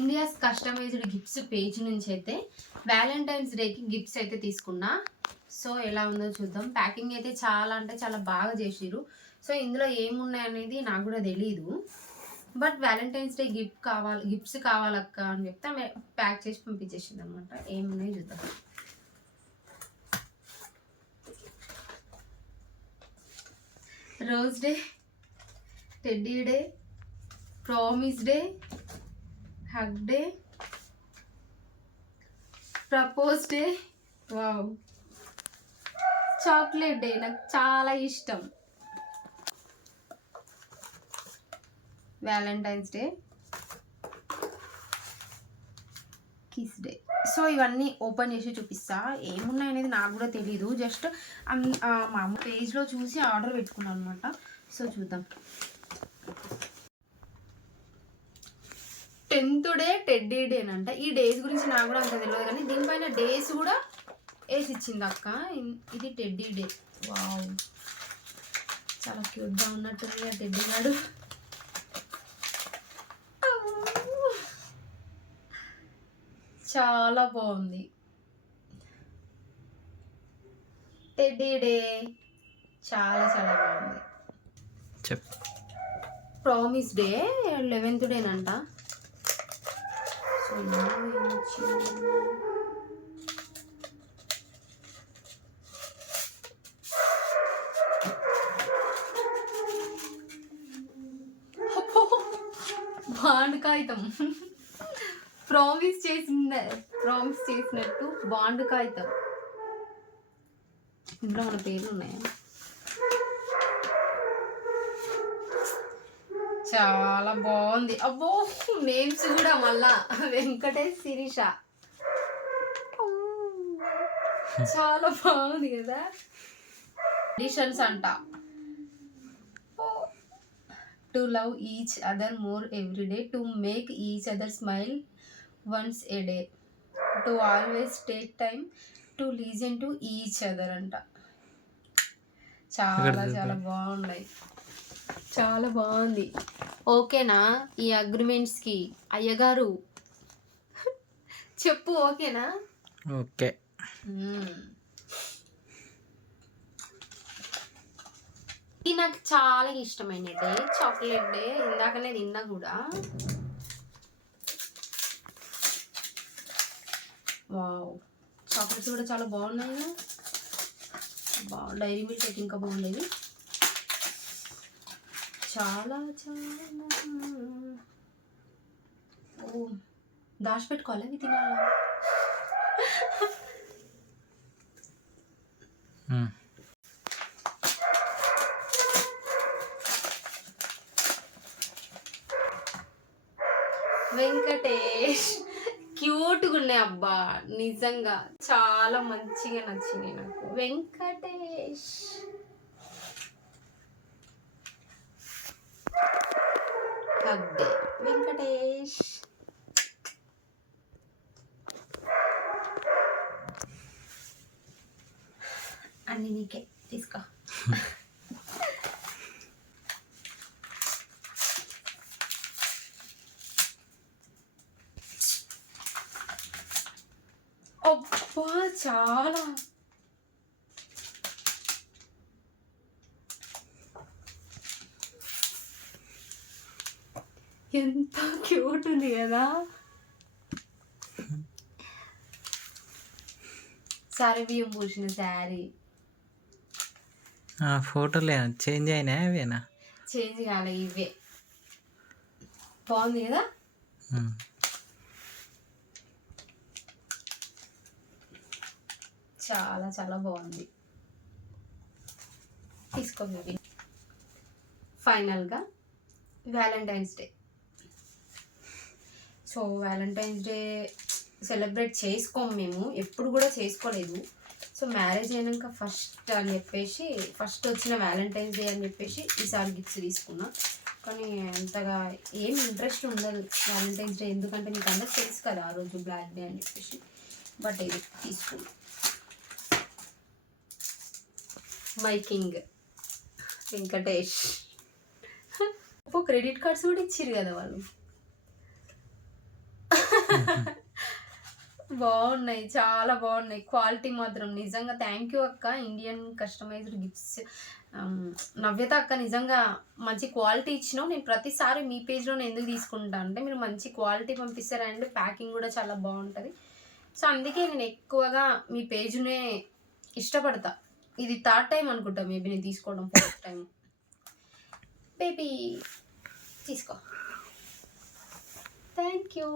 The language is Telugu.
ఇండియాస్ కస్టమైజ్డ్ గిఫ్ట్స్ పేజ్ నుంచి అయితే వ్యాలంటైన్స్ డేకి గిఫ్ట్స్ అయితే తీసుకున్నా. సో ఎలా ఉందో చూద్దాం. ప్యాకింగ్ అయితే చాలా అంటే చాలా బాగా చేసిర్రు. సో ఇందులో ఏమున్నాయి అనేది నాకు కూడా తెలీదు. బట్ వ్యాలంటైన్స్ డే గిఫ్ట్స్ కావాలక్క అని చెప్తే ఆమె ప్యాక్ చేసి పంపించేసింది అనమాట. ఏమున్నాయి చూద్దాం. Rose day, teddy day, promise day, hug day, propose day, wow, chocolate day నాకు చాలా ఇష్టం, Valentine's day, kiss day. So ఇవన్నీ ఓపెన్ చేసి చూపిస్తా. ఏమున్నాయి అనేది నాకు కూడా తెలీదు. జస్ట్ మా అమ్మ పేజ్లో చూసి ఆర్డర్ పెట్టుకున్నాను అనమాట. సో చూద్దాం. 10th డే టెడ్డీ డే అంట. ఈ డేస్ గురించి నాకు కూడా అంత తెలియదు, కానీ దీనిపైన డేస్ కూడా వేసి ఇచ్చింది అక్క. ఇది టెడ్డీ డే. వావ్, చాలా క్యూట్గా ఉన్నట్టుంది ఆ టెడ్డీ గాడు. చాలా బాగుంది టెడ్డీ డే, చాలా చాలా బాగుంది. ప్రామిస్ డే 11th డేనంట. సో బాండ్ కాగితం, ప్రామిస్ చేసినట్టు బాండ్ కాగితం. ఇందులో మన పేర్లు ఉన్నాయా? చాలా బాగుంది. అబ్బో, నేమ్స్ కూడా మళ్ళా వెంకటేష్, శిరీష. చాలా బాగుంది కదా. ఎడిషన్స్ అంట. To love each other more every day, to make each other smile once A day, to always take time to listen to each other అంట. చాలా చాలా బాగున్నాయి, చాలా బాగుంది. ఓకేనా ఈ అగ్రిమెంట్స్కి అయ్యగారు? చెప్పు ఓకేనా? ఓకే. ఇది నాకు చాలా ఇష్టమైన డే, చాక్లెట్ డే. ఇందాకనే తిన్నా కూడా. వావ్, చాక్లెట్స్ కూడా చాలా బాగున్నాయి. డైరీ మిల్క్ అయితే ఇంకా బాగుండేది. చాలా చాలా ఓ, దాచిపెట్టుకోవాలి అవి తినాలా? వెంకటేష్ క్యూట్గా ఉన్నాయి అబ్బా, నిజంగా చాలా మంచిగా నచ్చినాయి నాకు. వెంకటేష్ హగ్డే, వెంకటేష్. అన్ని నీకే, తీసుకో. అబ్బా చాలా ఎంత క్యూట్ ఉంది కదా. సారీ, బియ్యం పూసిన శారీ. ఫోటోలే చేంజ్ అయినా అవేనా? చేంజ్ కాలే, ఇవే. బాగుంది కదా. చాలా చాలా బాగుంది. తీసుకో బేబీ. ఫైనల్గా Valentine's day. So Valentine's day celebrate చేసుకోము మేము, ఎప్పుడు కూడా చేసుకోలేదు. సో మ్యారేజ్ అయినాక ఫస్ట్ అని చెప్పేసి, ఫస్ట్ వచ్చిన వ్యాలంటైన్స్ డే అని చెప్పేసి ఈసారి గిఫ్ట్స్ తీసుకున్నా. కానీ అంతగా ఏం ఇంట్రెస్ట్ ఉండదు వ్యాలంటైన్స్ డే, ఎందుకంటే మీకు అందరికి తెలుసు కదా ఆ రోజు బ్లాక్ డే అని చెప్పేసి. బట్ ఇది తీసుకున్నా. My king Venkatesh. Credit cards కూడా ఇచ్చిర్రు కదా వాళ్ళు. బాగున్నాయి, చాలా బాగున్నాయి. క్వాలిటీ మాత్రం నిజంగా థ్యాంక్ యూ అక్క. ఇండియన్ కస్టమైజ్డ్ గిఫ్ట్స్ నవ్యత అక్క, నిజంగా మంచి క్వాలిటీ ఇచ్చినావు. నేను ప్రతిసారి మీ పేజ్లోనే ఎందుకు తీసుకుంటా అంటే మీరు మంచి క్వాలిటీ పంపిస్తారు అండ్ ప్యాకింగ్ కూడా చాలా బాగుంటుంది. సో అందుకే నేను ఎక్కువగా మీ పేజ్నే ఇష్టపడతా. ఇది థర్డ్ టైం అనుకుంటా మేబీ నేను తీసుకోవడం, ఫోర్త్ టైం. బేబీ తీసుకో. Thank you.